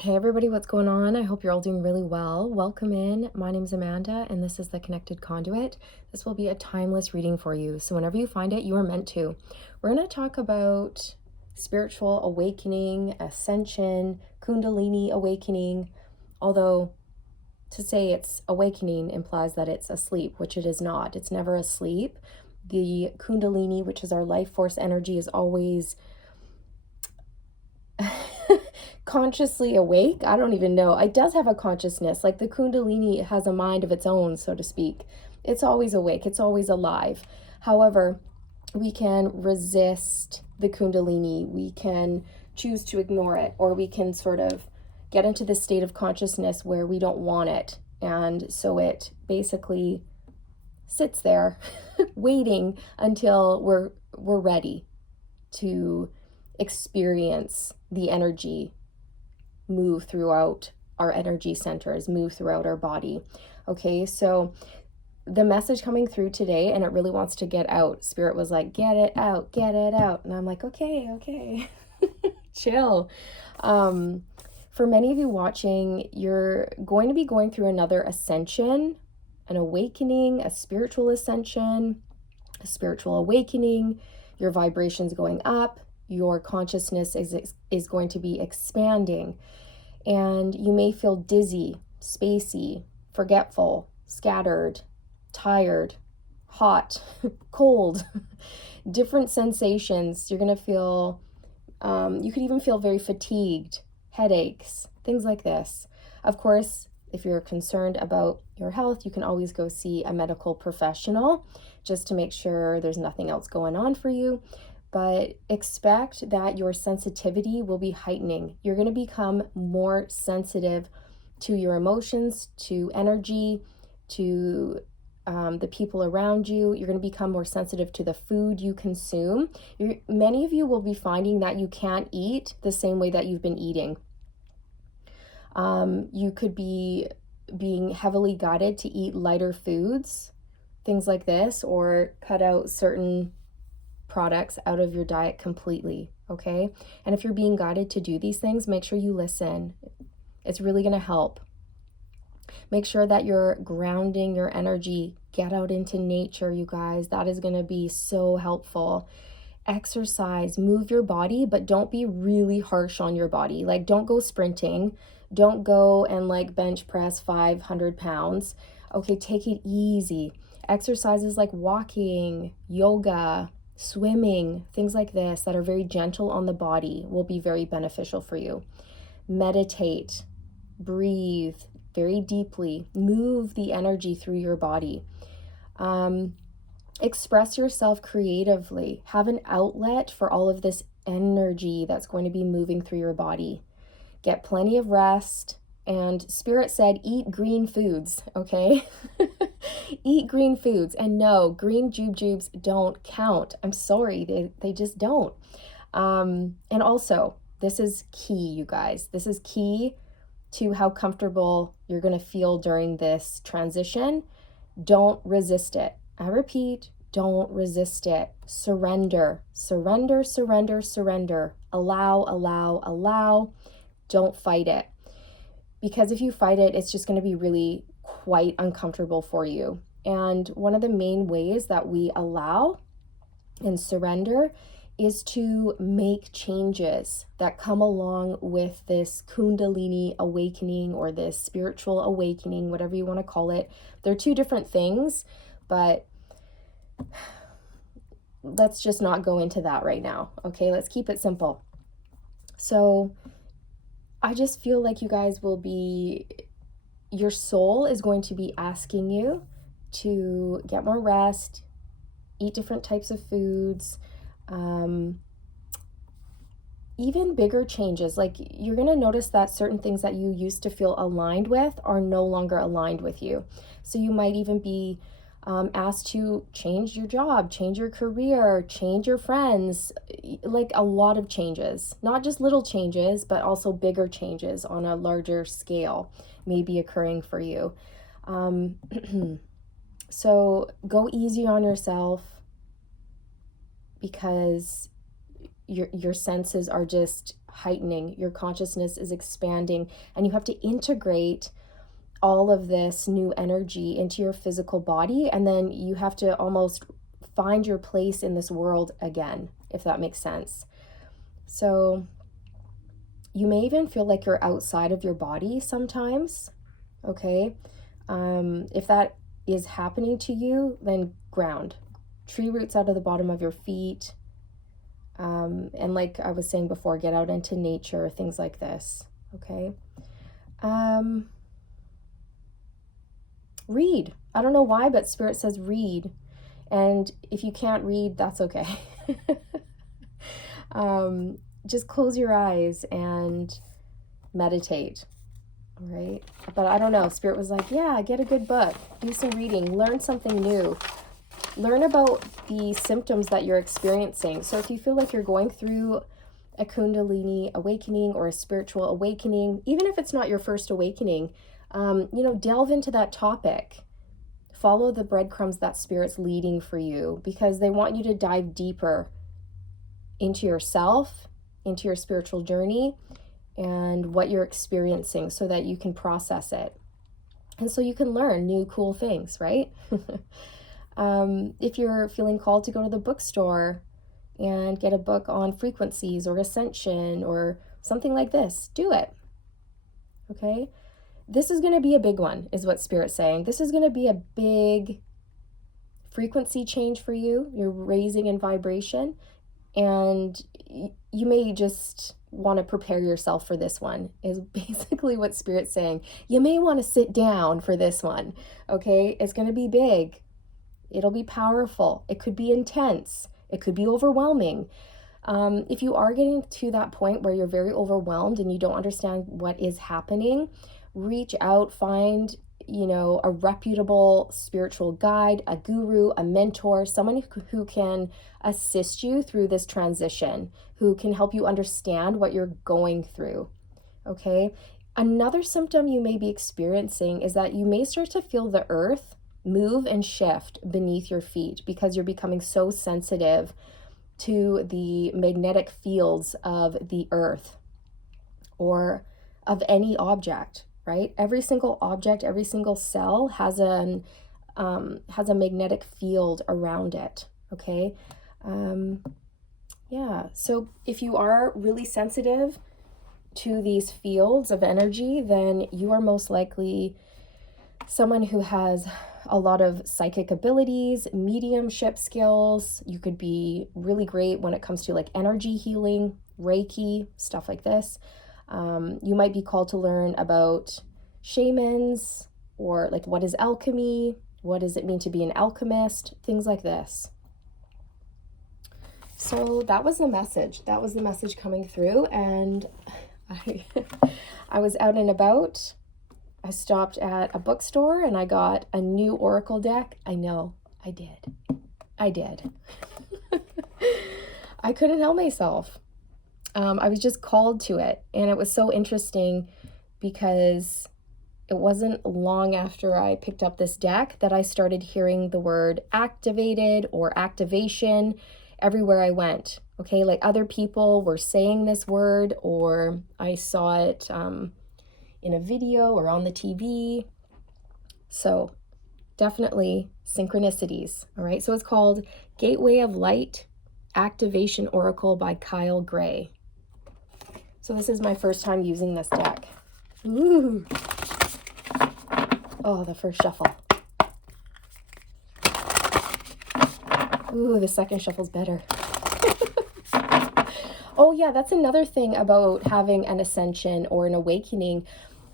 Hey everybody, what's going on? I hope you're all doing really well. Welcome in. My name's Amanda, and this is the Connected Conduit. This will be a timeless reading for you. So whenever you find it, you are meant to. We're going to talk about spiritual awakening, ascension, Kundalini awakening. Although to say it's awakening implies that it's asleep, which it is not. It's never asleep. The Kundalini, which is our life force energy, is always consciously awake. I don't even know. It does have a consciousness. Like the Kundalini has a mind of its own, so to speak. It's always awake. It's always alive. However, we can resist the Kundalini. We can choose to ignore it, or we can sort of get into this state of consciousness where we don't want it. And so it basically sits there waiting until we're ready to experience the energy move throughout our energy centers, move throughout our body. Okay, so the message coming through today, and it really wants to get out. Spirit was like, get it out, get it out. And I'm like, okay, chill. For many of you watching, you're going to be going through another ascension, an awakening, a spiritual ascension, a spiritual awakening. Your vibrations going up, your consciousness is going to be expanding, and you may feel dizzy, spacey, forgetful, scattered, tired, hot, cold, different sensations. You're going to feel, you could even feel very fatigued, headaches, things like this. Of course, if you're concerned about your health, you can always go see a medical professional just to make sure there's nothing else going on for you. But expect that your sensitivity will be heightening. You're going to become more sensitive to your emotions, to energy, to the people around you. You're going to become more sensitive to the food you consume. Many of you will be finding that you can't eat the same way that you've been eating. You could be being heavily guided to eat lighter foods, things like this, or cut out certain products out of your diet completely, okay? And if you're being guided to do these things, make sure you listen. It's really going to help. Make sure that you're grounding your energy. Get out into nature, you guys. That is going to be so helpful. Exercise, move your body, but don't be really harsh on your body. Like, don't go sprinting. Don't go and like bench press 500 pounds. Okay, take it easy. Exercises like walking, yoga, swimming, things like this that are very gentle on the body will be very beneficial for you. Meditate, breathe very deeply, move the energy through your body. Express yourself creatively. Have an outlet for all of this energy that's going to be moving through your body. Get plenty of rest. And Spirit said, eat green foods, okay? Eat green foods. And no, green jujubes don't count. I'm sorry, they just don't. And also, this is key, you guys. This is key to how comfortable you're going to feel during this transition. Don't resist it. I repeat, don't resist it. Surrender, surrender, surrender, surrender. Allow, allow, allow. Don't fight it. Because if you fight it, it's just going to be really quite uncomfortable for you. And one of the main ways that we allow and surrender is to make changes that come along with this Kundalini awakening or this spiritual awakening, whatever you want to call it. They're two different things, but let's just not go into that right now. Okay, let's keep it simple. So I just feel like you guys will be, your soul is going to be asking you to get more rest, eat different types of foods, even bigger changes. Like, you're going to notice that certain things that you used to feel aligned with are no longer aligned with you. So you might even be asked to change your job, change your career, change your friends, like a lot of changes, not just little changes, but also bigger changes on a larger scale may be occurring for you. So go easy on yourself, because your senses are just heightening, your consciousness is expanding, and you have to integrate all of this new energy into your physical body, and then you have to almost find your place in this world again, if that makes sense. So you may even feel like you're outside of your body sometimes, okay? If that is happening to you, then ground. Tree roots out of the bottom of your feet. And like I was saying before, get out into nature, things like this, okay? Read. I don't know why, but Spirit says read. And if you can't read, that's okay. Just close your eyes and meditate, all right? But I don't know, Spirit was like, yeah, get a good book, do some reading, learn something new, learn about the symptoms that you're experiencing. So if you feel like you're going through a Kundalini awakening or a spiritual awakening, even if it's not your first awakening, delve into that topic. Follow the breadcrumbs that Spirit's leading for you, because they want you to dive deeper into yourself, into your spiritual journey, and what you're experiencing so that you can process it. And so you can learn new cool things, right? If you're feeling called to go to the bookstore and get a book on frequencies or ascension or something like this, do it. Okay? This is going to be a big one, is what Spirit's saying. This is going to be a big frequency change for you. You're raising in vibration, and you may just want to prepare yourself for this one, is basically what Spirit's saying. You may want to sit down for this one, okay? It's going to be big. It'll be powerful. It could be intense. It could be overwhelming. If you are getting to that point where you're very overwhelmed and you don't understand what is happening, reach out, find, a reputable spiritual guide, a guru, a mentor, someone who can assist you through this transition, who can help you understand what you're going through, okay? Another symptom you may be experiencing is that you may start to feel the earth move and shift beneath your feet, because you're becoming so sensitive to the magnetic fields of the earth or of any object, right? Every single object, every single cell has a magnetic field around it, okay? So if you are really sensitive to these fields of energy, then you are most likely someone who has a lot of psychic abilities, mediumship skills. You could be really great when it comes to like energy healing, Reiki, stuff like this. You might be called to learn about shamans, or like what is alchemy, what does it mean to be an alchemist, things like this. So that was the message. That was the message coming through, and I was out and about. I stopped at a bookstore and I got a new oracle deck. I know, I did. I couldn't help myself. I was just called to it, and it was so interesting because it wasn't long after I picked up this deck that I started hearing the word activated or activation everywhere I went. Okay, like other people were saying this word, or I saw it in a video or on the TV. So definitely synchronicities. All right, so it's called Gateway of Light Activation Oracle by Kyle Gray. So this is my first time using this deck. Ooh. Oh, the first shuffle. Ooh, the second shuffle's better. Oh yeah, that's another thing about having an ascension or an awakening.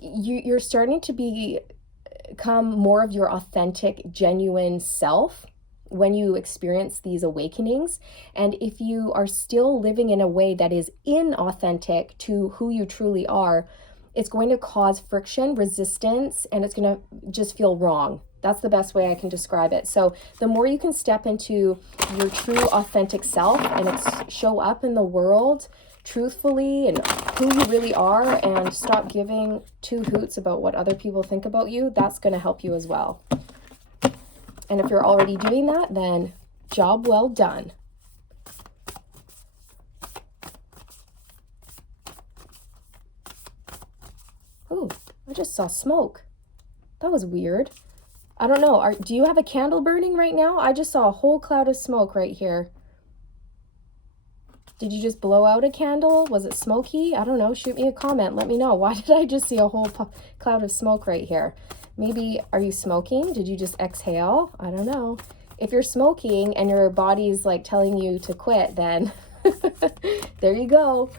You're starting to become more of your authentic, genuine self when you experience these awakenings. And if you are still living in a way that is inauthentic to who you truly are, it's going to cause friction, resistance, and it's going to just feel wrong. That's the best way I can describe it. So the more you can step into your true authentic self and show up in the world truthfully and who you really are, and stop giving two hoots about what other people think about you, that's going to help you as well. And if you're already doing that, then job well done. Oh, I just saw smoke. That was weird. I don't know. Do you have a candle burning right now? I just saw a whole cloud of smoke right here. Did you just blow out a candle? Was it smoky? I don't know. Shoot me a comment. Let me know. Why did I just see a whole cloud of smoke right here? Maybe, are you smoking? Did you just exhale? I don't know. If you're smoking and your body's like telling you to quit, then there you go.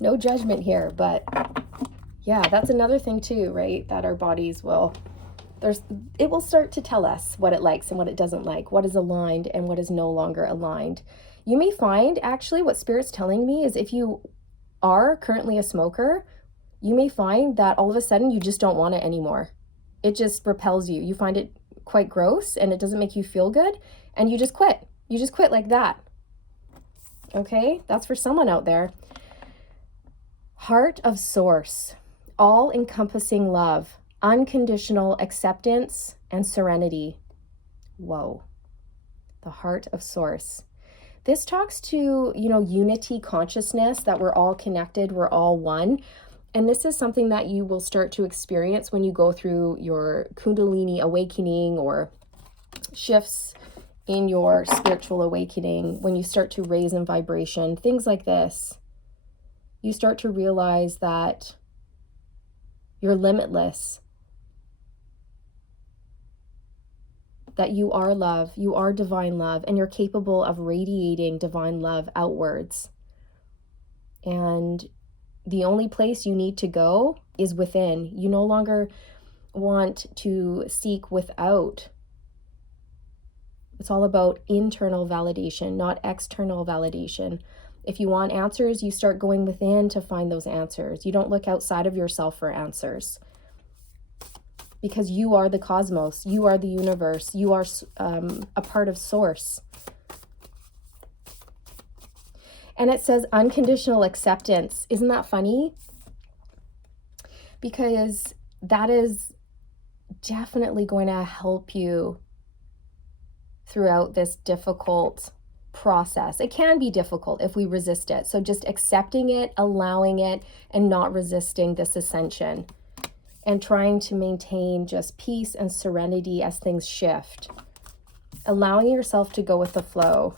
No judgment here, but yeah, that's another thing too, right? That our bodies will, it will start to tell us what it likes and what it doesn't like, what is aligned and what is no longer aligned. You may find, actually, what Spirit's telling me is if you are currently a smoker, you may find that all of a sudden you just don't want it anymore. It just repels you. You find it quite gross and it doesn't make you feel good, and you just quit. You just quit like that. Okay? That's for someone out there. Heart of Source, all-encompassing love, unconditional acceptance and serenity. Whoa. The heart of Source. This talks to, unity consciousness, that we're all connected, we're all one. And this is something that you will start to experience when you go through your Kundalini awakening or shifts in your spiritual awakening, when you start to raise in vibration, things like this. You start to realize that you're limitless, that you are love, you are divine love, and you're capable of radiating divine love outwards. And the only place you need to go is within. You no longer want to seek without. It's all about internal validation, not external validation. If you want answers, you start going within to find those answers. You don't look outside of yourself for answers. Because you are the cosmos, you are the universe, you are a part of Source. And it says unconditional acceptance. Isn't that funny? Because that is definitely going to help you throughout this difficult process. It can be difficult if we resist it. So just accepting it, allowing it, and not resisting this ascension. And trying to maintain just peace and serenity as things shift. Allowing yourself to go with the flow.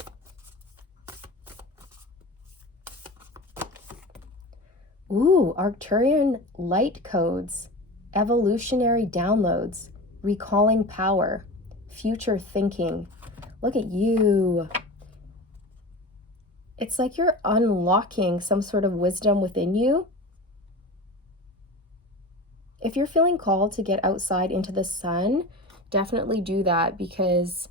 Ooh, Arcturian light codes, evolutionary downloads, recalling power, future thinking. Look at you. It's like you're unlocking some sort of wisdom within you. If you're feeling called to get outside into the sun, definitely do that, because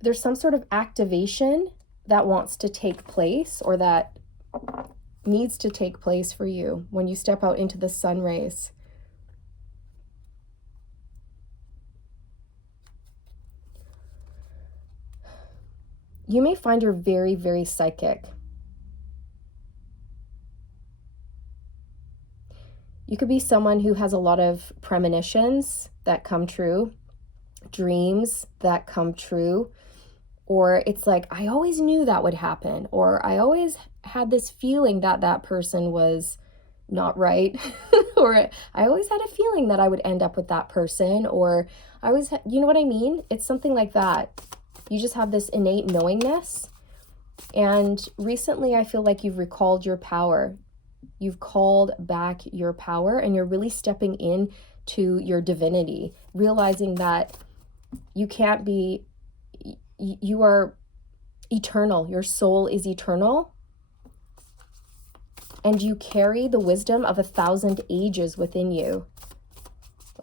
there's some sort of activation that wants to take place, or that needs to take place for you when you step out into the sun rays. You may find you're very, very psychic. You could be someone who has a lot of premonitions that come true, dreams that come true, or it's like, I always knew that would happen, or I always had this feeling that that person was not right, or I always had a feeling that I would end up with that person, or I always, you know what I mean? It's something like that. You just have this innate knowingness. And recently I feel like you've recalled your power. You've called back your power, and you're really stepping in to your divinity, realizing that you can't be, you are eternal. Your soul is eternal, and you carry the wisdom of 1,000 ages within you.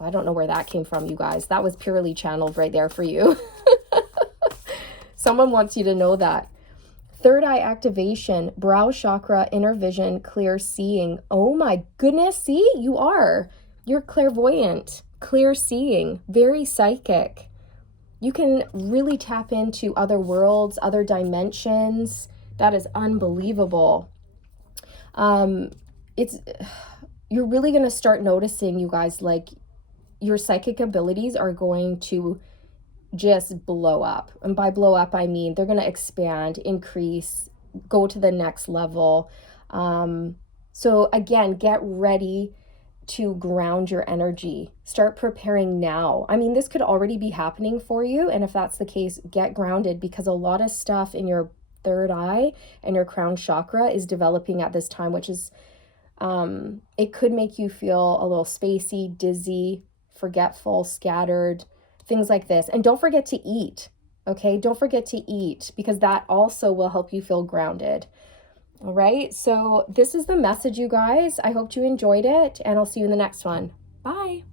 I don't know where that came from, you guys. That was purely channeled right there for you. Someone wants you to know that. Third eye activation, brow chakra, inner vision, clear seeing. Oh my goodness, see, you're clairvoyant, clear seeing, very psychic. You can really tap into other worlds, other dimensions. That is unbelievable. You're really going to start noticing, you guys, like your psychic abilities are going to just blow up. And by blow up, I mean they're going to expand, increase, go to the next level. So again, get ready to ground your energy. Start preparing now. I mean, this could already be happening for you. And if that's the case, get grounded, because a lot of stuff in your third eye and your crown chakra is developing at this time, which is, it could make you feel a little spacey, dizzy, forgetful, scattered, things like this. And don't forget to eat. Okay. Don't forget to eat, because that also will help you feel grounded. All right, so this is the message, you guys. I hope you enjoyed it, and I'll see you in the next one. Bye.